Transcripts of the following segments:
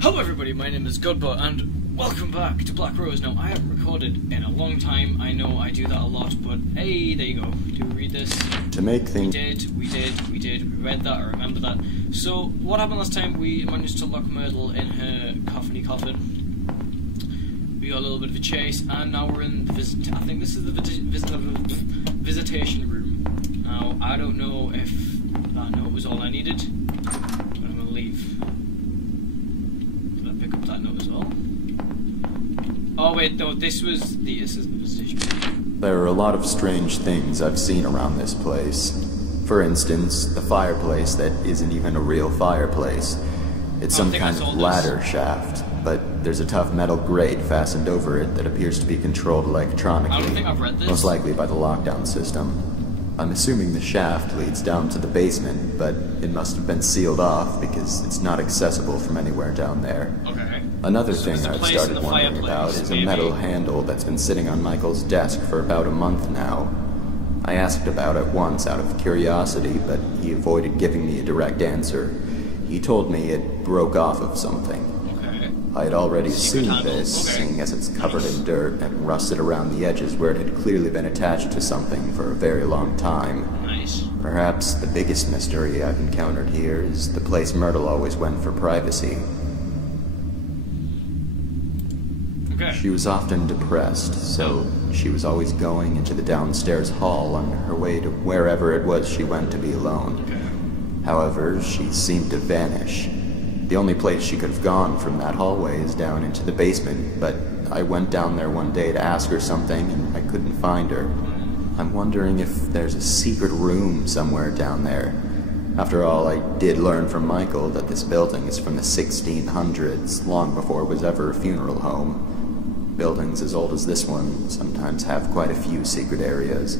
Hello everybody, my name is Godbot and welcome back to Black Rose. Now, I haven't recorded in a long time. I know I do that a lot, but hey, there you go. Do we read this? To make things... We read that, I remember that. So, what happened last time? We managed to lock Myrtle in her coffin. We got a little bit of a chase, and now we're in the I think this is the visitation room. Now, I don't know if that note was all I needed, but I'm going to leave. Pick up that note as well. Oh wait, no, this is the visitation. There are a lot of strange things I've seen around this place. For instance, the fireplace that isn't even a real fireplace. It's some kind of ladder shaft, but there's a tough metal grate fastened over it that appears to be controlled electronically. I don't think I've read this. Most likely by the lockdown system. I'm assuming the shaft leads down to the basement, but it must have been sealed off because it's not accessible from anywhere down there. Okay. Another thing I've started wondering about is a metal handle that's been sitting on Michael's desk for about a month now. I asked about it once out of curiosity, but he avoided giving me a direct answer. He told me it broke off of something. I had already assumed this, seeing as it's covered in dirt and rusted around the edges where it had clearly been attached to something for a very long time. Nice. Perhaps the biggest mystery I've encountered here is the place Myrtle always went for privacy. Okay. She was often depressed, so she was always going into the downstairs hall on her way to wherever it was she went to be alone. Okay. However, she seemed to vanish. The only place she could have gone from that hallway is down into the basement, but I went down there one day to ask her something and I couldn't find her. I'm wondering if there's a secret room somewhere down there. After all, I did learn from Michael that this building is from the 1600s, long before it was ever a funeral home. Buildings as old as this one sometimes have quite a few secret areas.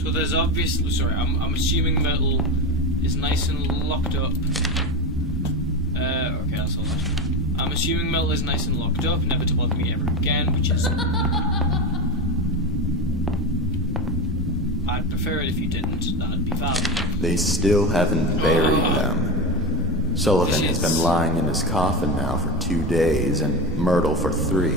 So there's obviously... Sorry, I'm assuming Myrtle is nice and locked up. Okay, that's all that. I'm assuming Myrtle is nice and locked up, never to bother me ever again, which is... I'd prefer it if you didn't, that'd be fab. They still haven't buried them. Sullivan has been lying in his coffin now for 2 days, and Myrtle for 3.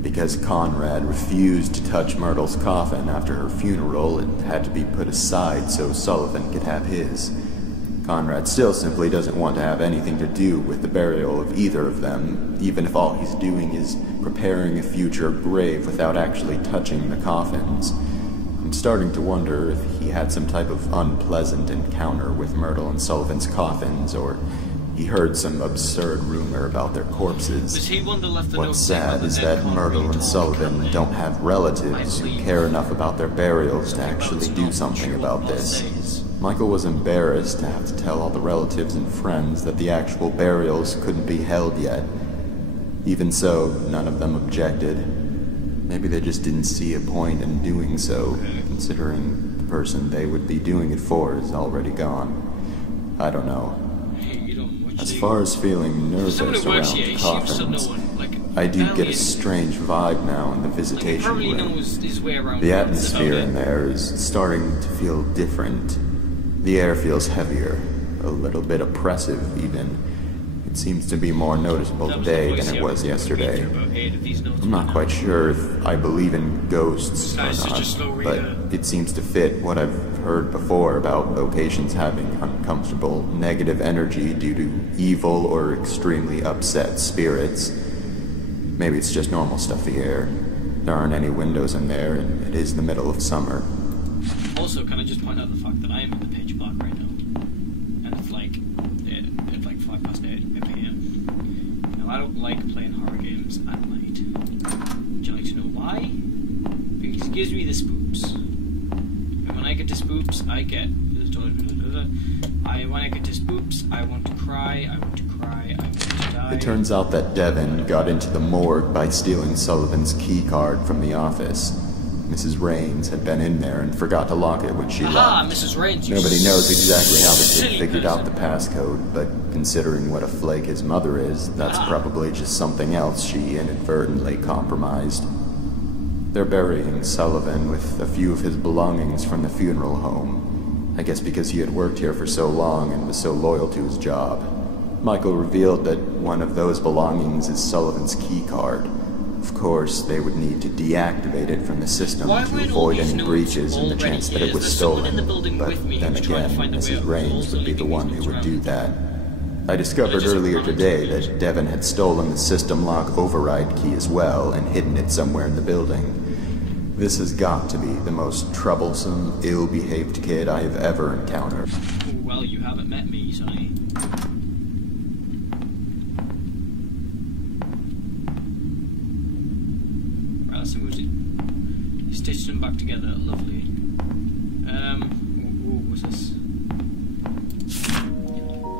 Because Conrad refused to touch Myrtle's coffin after her funeral, it had to be put aside so Sullivan could have his. Conrad still simply doesn't want to have anything to do with the burial of either of them, even if all he's doing is preparing a future grave without actually touching the coffins. I'm starting to wonder if he had some type of unpleasant encounter with Myrtle and Sullivan's coffins, or he heard some absurd rumor about their corpses. Was he one that left the What's sad is that Myrtle and Sullivan don't have relatives who care enough about their burials to actually do something about this. Michael was embarrassed to have to tell all the relatives and friends that the actual burials couldn't be held yet. Even so, none of them objected. Maybe they just didn't see a point in doing so, considering the person they would be doing it for is already gone. I don't know. As far as feeling nervous around the coffins, I do get a strange vibe now in the visitation room. The atmosphere in there is starting to feel different. The air feels heavier, a little bit oppressive even. It seems to be more noticeable today than it was yesterday. I'm not quite sure if I believe in ghosts or not, but it seems to fit what I've heard before about locations having uncomfortable, negative energy due to evil or extremely upset spirits. Maybe it's just normal stuffy air. There aren't any windows in there, and it is the middle of summer. Also, can I just point out the fact that I am in the pitch black right now? And it's like 5 past 8 p.m. Now, I don't like playing horror games at night. Would you like to know why? Because it gives me the spoops. And when I get to spoops, I get... When I get to spoops, I want to cry, I want to cry, I want to die. It turns out that Devin got into the morgue by stealing Sullivan's key card from the office. Mrs. Raines had been in there and forgot to lock it when she left. Mrs. Raines, Nobody knows exactly how the kid figured out the passcode, but considering what a flake his mother is, that's probably just something else she inadvertently compromised. They're burying Sullivan with a few of his belongings from the funeral home. I guess because he had worked here for so long and was so loyal to his job. Michael revealed that one of those belongings is Sullivan's key card. Of course, they would need to deactivate it from the system to avoid any breaches and the chance that it was stolen, but then again, Mrs. Raines would be the one who would do that. I discovered earlier today that Devon had stolen the system lock override key as well and hidden it somewhere in the building. This has got to be the most troublesome, ill-behaved kid I have ever encountered. Well, you haven't met me, Sonny. Right, let's see what he stitched them back together. Lovely. What's this?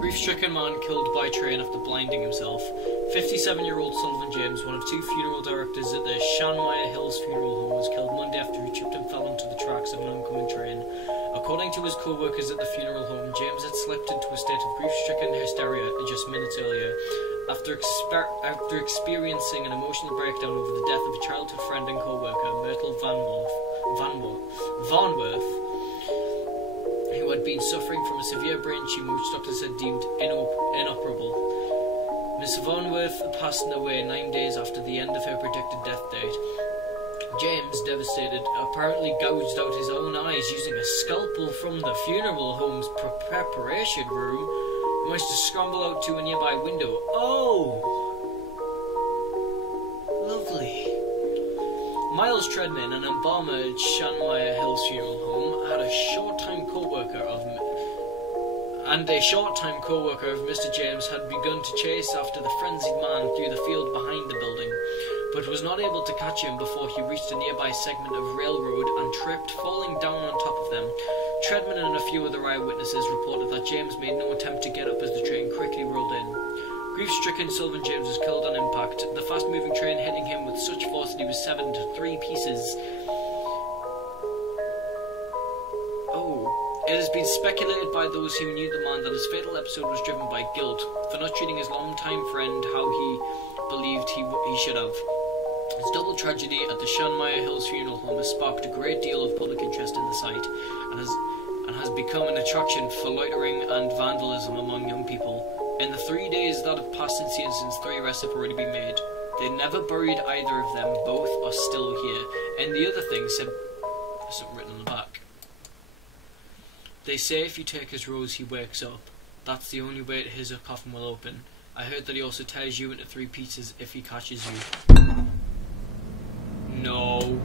Grief-stricken man killed by train after blinding himself. 57-year-old Sullivan James, one of two funeral directors at the Shanmire Hills Funeral Home, was killed Monday after he tripped and fell onto the tracks of an oncoming train. According to his co-workers at the funeral home, James had slipped into a state of grief-stricken hysteria just minutes earlier, after experiencing an emotional breakdown over the death of a childhood friend and co-worker, Myrtle Vanworth, who had been suffering from a severe brain tumour which doctors had deemed inoperable. Miss Vanworth passed away 9 days after the end of her predicted death date. James, devastated, apparently gouged out his own eyes using a scalpel from the funeral home's preparation room and managed to scramble out to a nearby window. Oh! Lovely. Miles Treadman, an embalmer at Shanmire Hills Funeral Home, had a short-time co-worker of Mr. James had begun to chase after the frenzied man through the field behind the building, but was not able to catch him before he reached a nearby segment of railroad and tripped, falling down on top of them. Treadman and a few other eyewitnesses reported that James made no attempt to get up as the train quickly rolled in. Grief-stricken Sullivan James was killed on impact, the fast-moving train hitting him with such force that he was severed into 3 pieces. It has been speculated by those who knew the man that his fatal episode was driven by guilt for not treating his long-time friend how he believed he should have. His double tragedy at the Shanmire Hills Funeral Home has sparked a great deal of public interest in the site and has become an attraction for loitering and vandalism among young people. In the 3 days that have passed since the incident, 3 arrests have already been made. They never buried either of them. Both are still here. And the other thing said, there's something written on the back. They say if you take his rose, he wakes up. That's the only way his coffin will open. I heard that he also tears you into 3 pieces if he catches you. No.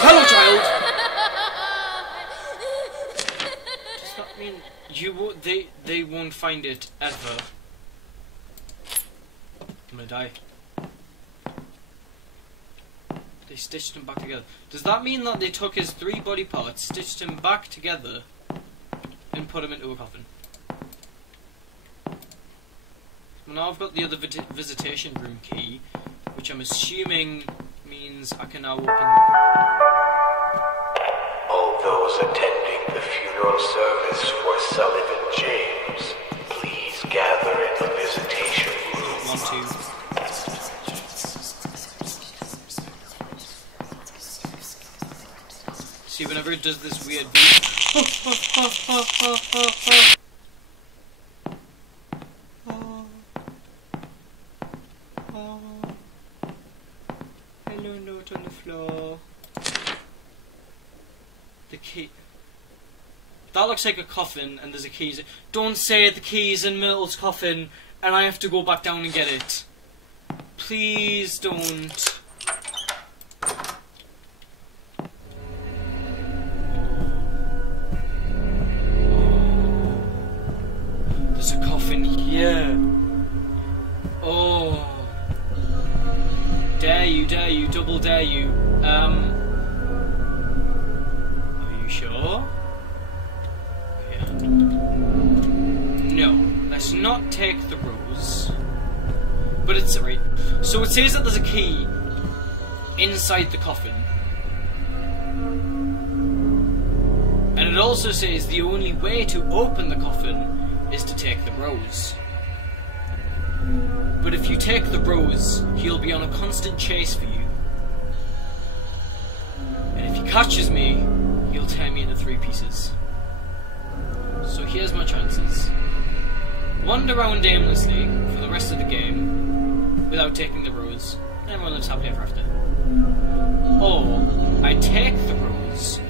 Hello, child! Does that mean you won't, they won't find it ever? I'm gonna die. They stitched him back together. Does that mean that they took his 3 body parts, stitched him back together, and put him into a coffin? Well, now I've got the other visitation room key, which I'm assuming means I can now open All those attending the funeral service for Sullivan James, please gather in the visitation room. 1, 2. See, whenever it does this weird beat. Hello, note on the floor. The key. That looks like a coffin, and there's a key. Don't say the key's in Myrtle's coffin, and I have to go back down and get it. Please don't. Yeah. Oh. Dare you, double dare you. Are you sure? Yeah. No, let's not take the rose. But it's right. So it says that there's a key inside the coffin. And it also says the only way to open the coffin is to take the rose. But if you take the rose, he'll be on a constant chase for you. And if he catches me, he'll tear me into 3 pieces. here's my chances. Wander around aimlessly for the rest of the game without taking the rose. Everyone lives happily ever after. Or I take the rose,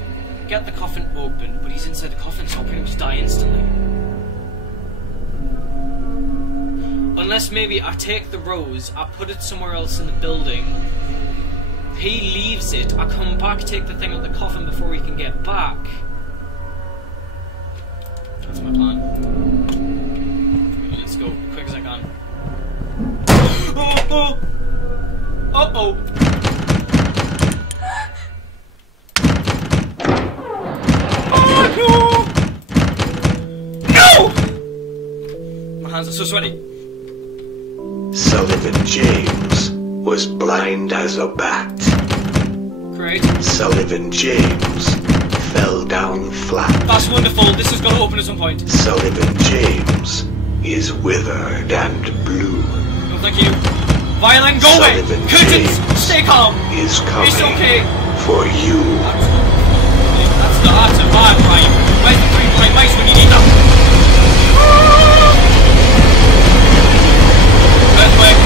get the coffin open, but he's inside the coffin, so I'll pretty much die instantly. Unless maybe I take the rose, I put it somewhere else in the building, he leaves it, I come back, take the thing out of the coffin before he can get back. That's my plan. Let's go, quick as I can. Oh! Uh-oh! Oh no! No! My hands are so sweaty. Sullivan James was blind as a bat. Great. Sullivan James fell down flat. That's wonderful. This is going to open at some point. Sullivan James is withered and blue. No, thank you. Violin, go away! Sullivan Curtains, James stay calm! Is coming It's okay! for you. That's a bad rhyme. Where's the 3 blind mice when you need them? Earthquake!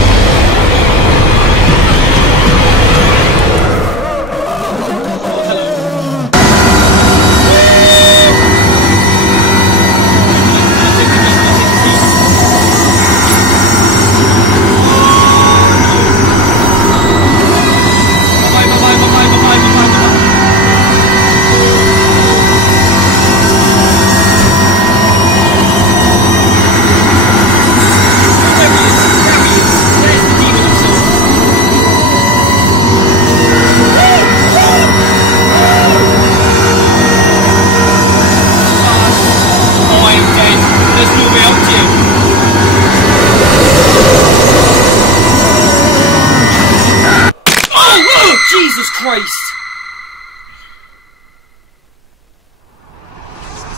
Jesus Christ!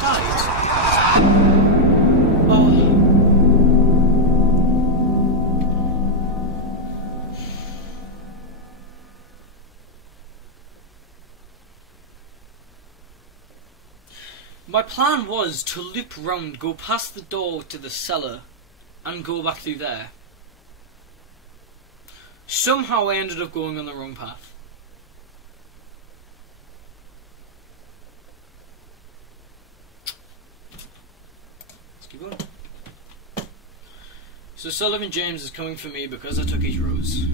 Died. Oh. My plan was to loop round, go past the door to the cellar, and go back through there. Somehow I ended up going on the wrong path. Let's keep going. So Sullivan James is coming for me because I took his rose.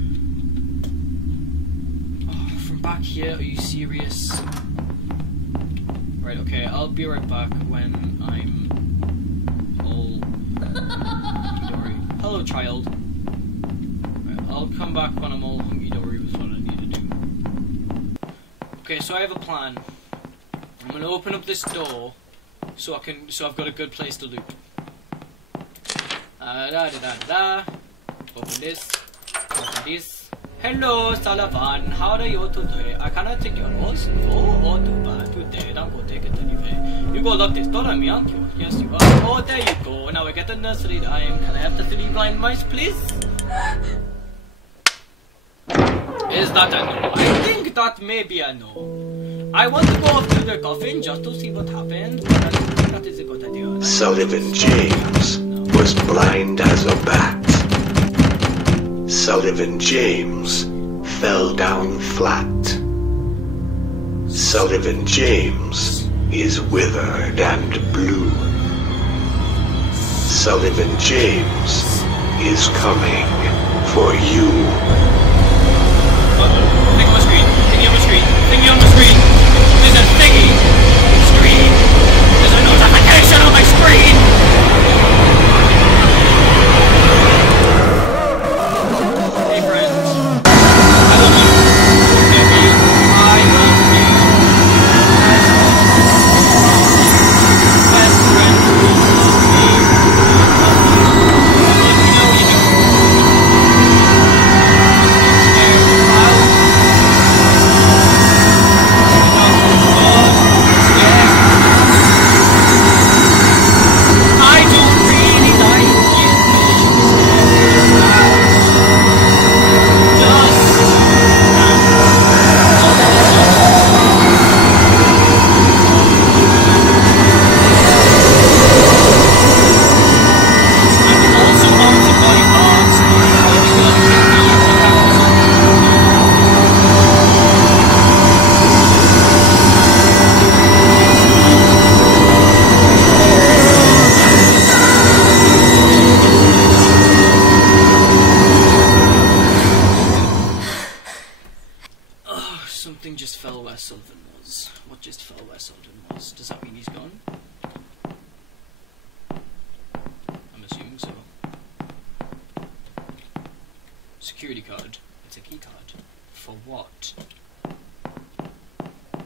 Oh, from back here, are you serious? Right, okay, I'll be right back when I'm all hunky-dory. Hello, child. I'll come back when I'm all hunky-dory with what I need to do. Okay, so I have a plan. I'm gonna open up this door so I've got a good place to loop. Open this. Open this. Hello, Sullivan. How are you today? I cannot take your rose. Oh, too bad. Today, don't go take it anyway. You go lock this door on me, aren't you? Yes, you are. Oh, there you go. Now I get the nursery rhyme. Can I have the 3 blind mice, please? Is that a no? I think that may be a no. I want to go up to the coffin just to see what happened, but I don't think that is a good idea. Sullivan James was blind as a bat. Sullivan James fell down flat. Sullivan James is withered and blue. Sullivan James is coming for you. Thing on my screen. Thingy on my screen. Thingy on my screen. There's a thingy. Screen. There's a notification on my screen. Hey friends. I love you. Baby. I love you. Best friends who love me. Let me know you do. security card. It's a key card. For what?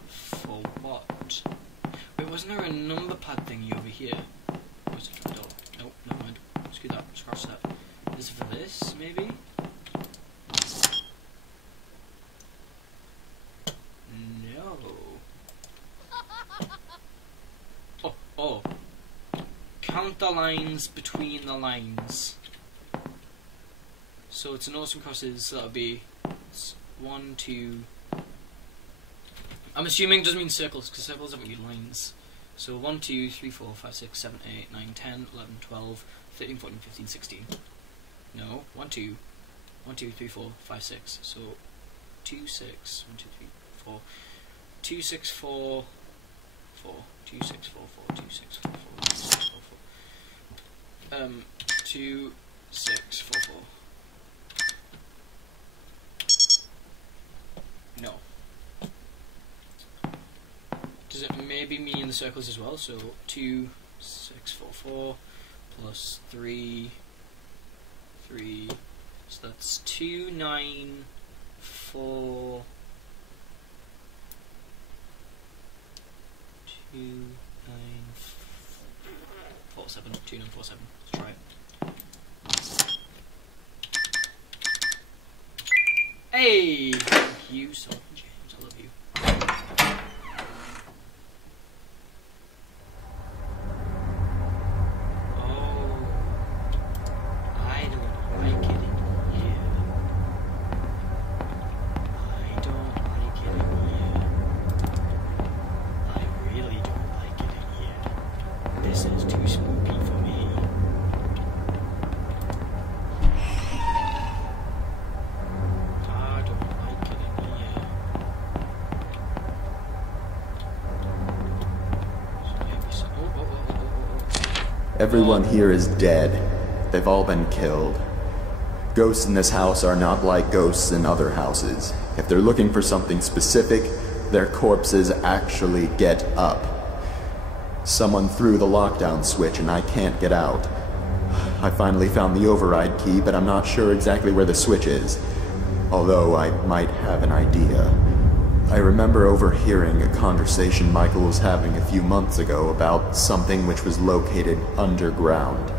For what? Wait, wasn't there a number pad thingy over here? Where's the trapdoor? Nope, never mind. Screw that. Scratch that. Is it for this, maybe? No. Oh. Count the lines between the lines. So it's an awesome crosses, so that'll be 1, 2. I'm assuming it doesn't mean circles, because circles don't mean lines. So 1, 2, 3, 4, 5, 6, 7, 8, 9, 10, 11, 12, 13, 14, 15, 16. No, 1, 2, 1, 2, 3, 4, 5, 6. So 2, 6, 1, 2, 3, 4, 2, 6, 4, 4, 2, 6, 4, 4, 2, 6, 4, 4, 2, 6, 4, 4. 2, 6, 4, 4. No. Does it maybe mean in the circles as well? So 2, 6, 4, 4 plus 3, 3. So that's 2, 9, 4. 2, 9, 4, 7. 2, 9, 4, 7. Let's try it. Hey! Thank you, Sullivan James. I love you. Oh. I don't like it in here. I don't like it in here. I really don't like it in here. This is too spooky for me. Everyone here is dead. They've all been killed. Ghosts in this house are not like ghosts in other houses. If they're looking for something specific, their corpses actually get up. Someone threw the lockdown switch and I can't get out. I finally found the override key, but I'm not sure exactly where the switch is. Although I might have an idea. I remember overhearing a conversation Michael was having a few months ago about something which was located underground.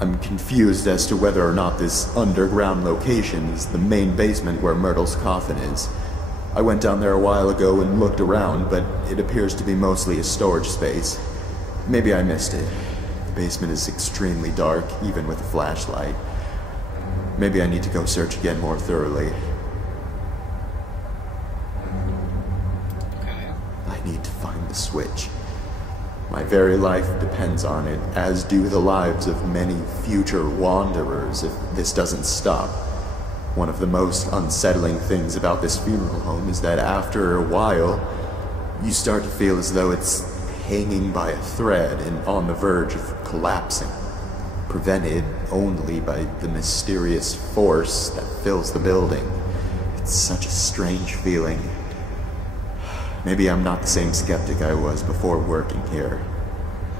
I'm confused as to whether or not this underground location is the main basement where Myrtle's coffin is. I went down there a while ago and looked around, but it appears to be mostly a storage space. Maybe I missed it. The basement is extremely dark, even with a flashlight. Maybe I need to go search again more thoroughly. I need to find the switch. My very life depends on it, as do the lives of many future wanderers if this doesn't stop. One of the most unsettling things about this funeral home is that after a while, you start to feel as though it's hanging by a thread and on the verge of collapsing, prevented only by the mysterious force that fills the building. It's such a strange feeling. Maybe I'm not the same skeptic I was before working here.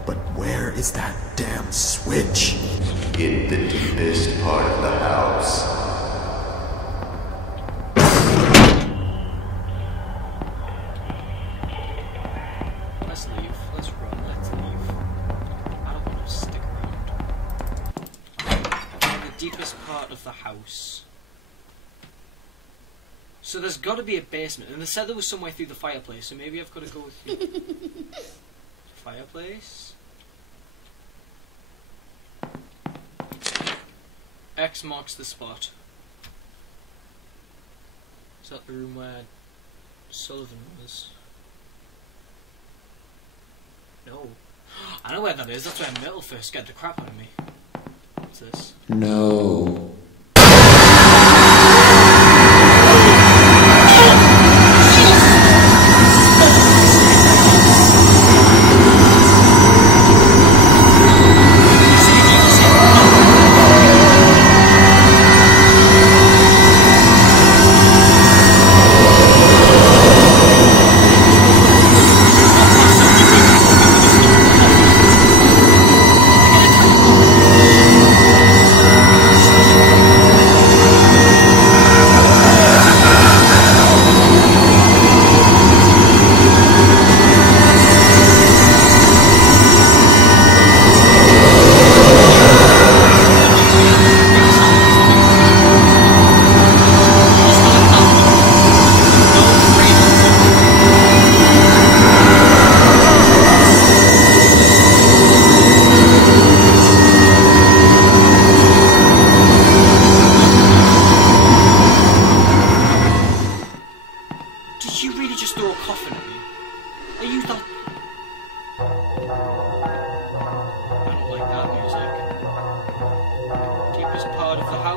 But where is that damn switch? In the deepest part of the house. Let's leave. Let's run. Let's leave. I don't want to stick around. The deepest part of the house. So there's got to be a basement, and they said there was somewhere through the fireplace, so maybe I've got to go through the fireplace. X marks the spot. Is that the room where Sullivan was? No. I know where that is. That's where Myrtle first scared the crap out of me. What's this? No.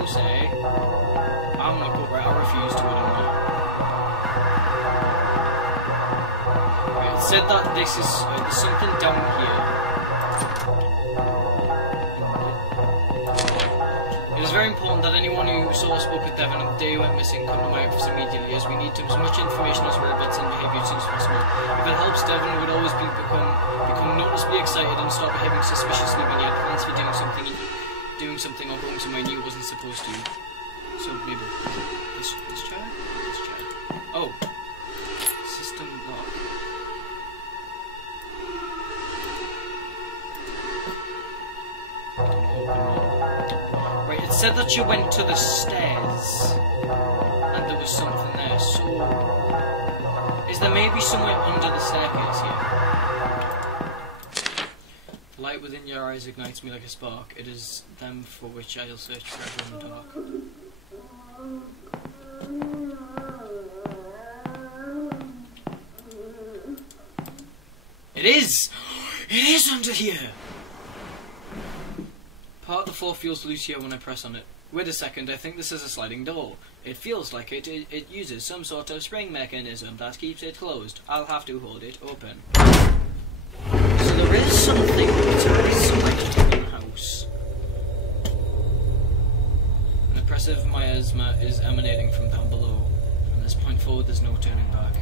say. I'm gonna go right, I refuse to, I don't know. Right, it said that this is, there's something down here. It is very important that anyone who saw or spoke with Devon on the day he went missing come to my office immediately, as we need as much information as whereabouts and behaviour as soon as possible. If it helps, Devon would always become noticeably excited and start behaving suspiciously when he had plans for doing something or going somewhere he knew wasn't supposed to. So maybe this chair? This chair. Oh. System lock. Don't open it. Right, it said that you went to the stairs and there was something there, so is there maybe somewhere under the staircase here? The light within your eyes ignites me like a spark. It is them for which I will search forever in the dark. It is! It is under here! Part of the floor feels loose here when I press on it. Wait a second, I think this is a sliding door. It feels like it uses some sort of spring mechanism that keeps it closed. I'll have to hold it open. So there is something. It's already something in the house. An oppressive miasma is emanating from down below. From this point forward, there's no turning back.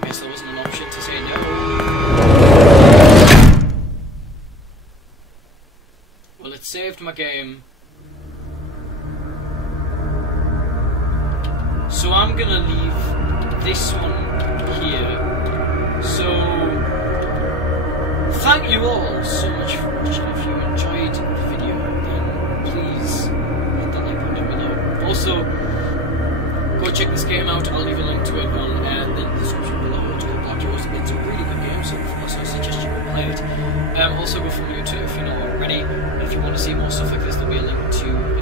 I guess there wasn't an option to say no. Well, it saved my game. So I'm gonna leave this one here. So, thank you all so much for watching. If you enjoyed the video, then please hit that like button down below. Also, go check this game out. I'll leave a link to it on the description below. It's called Black Rose. It's a really good game so far, so I suggest you go play it. Also, go follow me on Twitter if you're not already. If you want to see more stuff like this, there'll be a link to